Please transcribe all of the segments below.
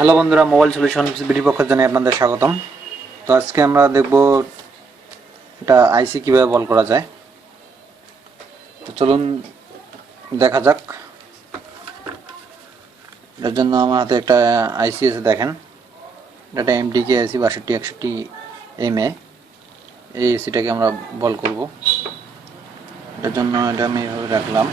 Hello বন্ধুরা, mobile solution BD পক্ষ জানাই আপনাদের স্বাগতম। তো আজকে আমরা দেখব এটা আইসি কিভাবে বল করা যায়। তো চলুন দেখা যাক। এর জন্য আমার হাতে একটা আইসি আছে, দেখেন এটা এমডিকে আইসি 6261 এই এসিটাকে আমরা বল করব। এটার জন্য এটা আমি এভাবে রাখলাম।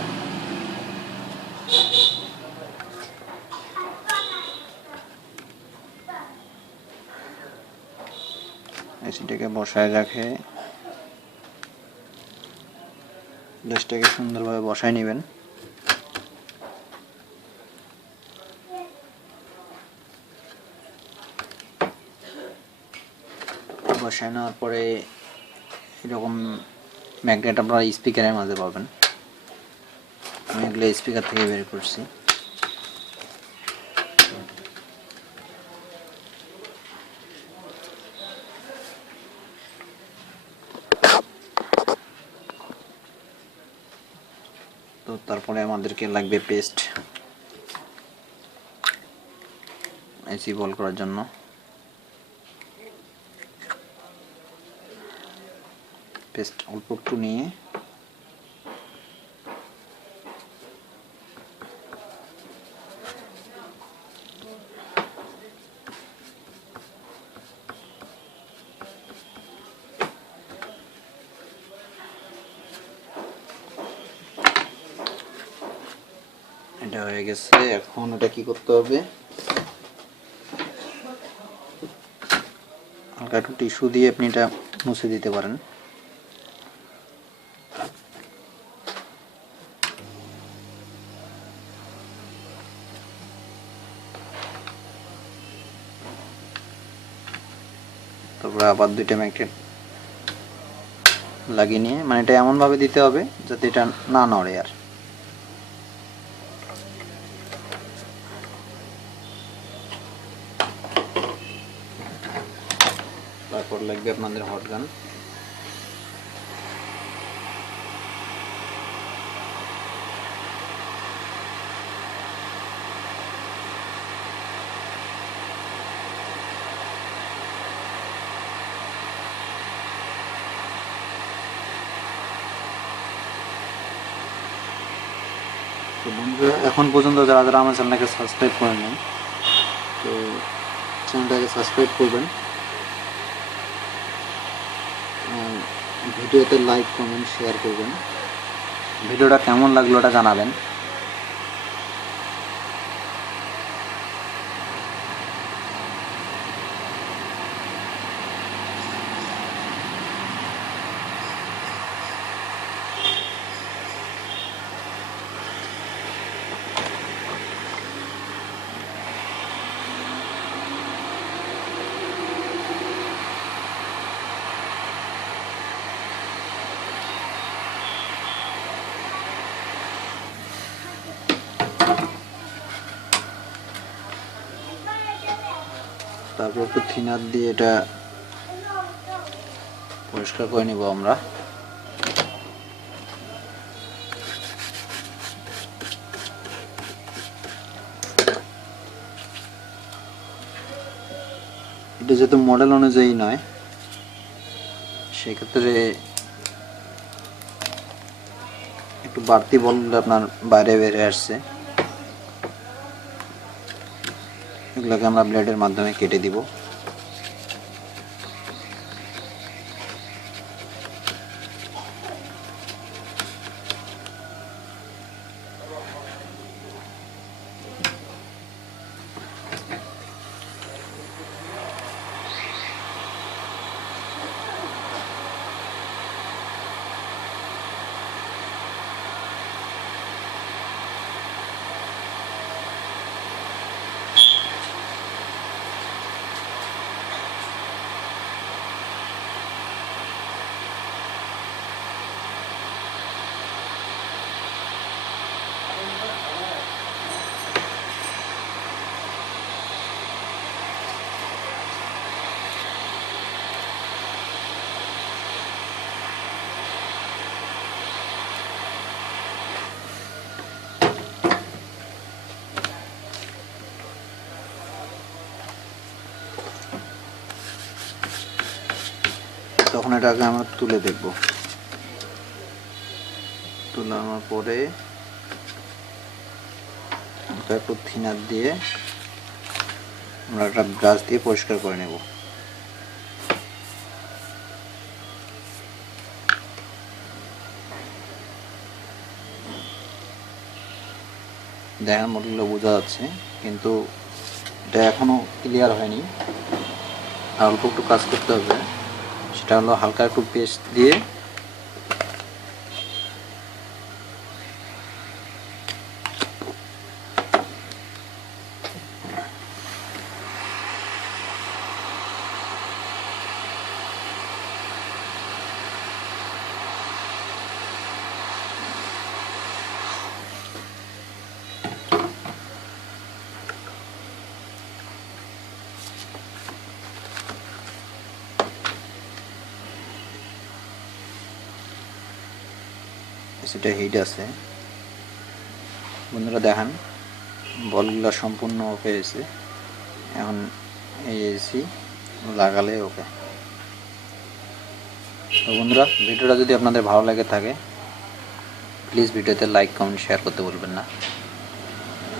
এসিটাকে বসায় রাখে গ্যাসটাকে সুন্দরভাবে বসায় নেবেন। বসায় নেওয়ার পরে এরকম ম্যাগনেট আপনারা স্পিকারের মাঝে পাবেন। আমি এগুলো স্পিকার থেকে বের করছি। তো তারপরে আমাদেরকে লাগবে পেস্ট আইসি বল করার জন্য। পেস্ট অল্প একটু নিয়ে এটা হয়ে গেছে। এখন এটা কি করতে হবে, হালকা একটু টিস্যু দিয়ে আপনি এটা মুছে দিতে পারেন। তারপরে আবার দুইটা ম্যাগনেট লাগিয়ে নিয়ে, মানে এটা এমনভাবে দিতে হবে যাতে এটা না নড়ে। আর তারপর লাগবে আপনাদের হট গান। তো বন্ধুরা, এখন পর্যন্ত যারা যারা আমার চ্যানেলটাকে সাবস্ক্রাইব করে নেন, তো চ্যানেলটাকে সাবস্ক্রাইব করবেন, ভিডিওতে লাইক কমেন্ট শেয়ার করবেন। ভিডিওটা কেমন লাগলো ওটা জানাবেন। তারপর একটু থিনার দিয়ে এটা পরিষ্কার করে নিব আমরা। এটা যেহেতু মডেল অনুযায়ী নয়, সেক্ষেত্রে একটু বাড়তি বললে আপনার বাইরে বেরিয়ে আসছে। এগুলোকে আমরা ব্লেডের মাধ্যমে কেটে দিব। তখন এটাকে আমরা তুলে দেখব। তোলানোর পরে একটু থিনার দিয়ে আমরা একটা ব্রাশ দিয়ে পরিষ্কার করে নেব। দেখেন মডেলটা বোঝা যাচ্ছে, কিন্তু এটা এখনো ক্লিয়ার হয়নি, আর অল্প একটু কাজ করতে হবে। সেটা হলো হালকা একটু পেস্ট দিয়ে সেটা হিট আছে। বন্ধুরা দেখেন বলগুলো সম্পূর্ণ ওকে হয়েছে। এখন এই এসি লাগালে ওকে। তো বন্ধুরা, ভিডিওটা যদি আপনাদের ভালো লাগে থাকে প্লিজ ভিডিওতে লাইক, কমেন্ট, শেয়ার করতে ভুলবেন না।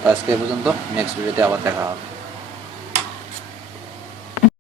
তো আজকে এই পর্যন্ত, নেক্সট ভিডিওতে আবার দেখা হবে।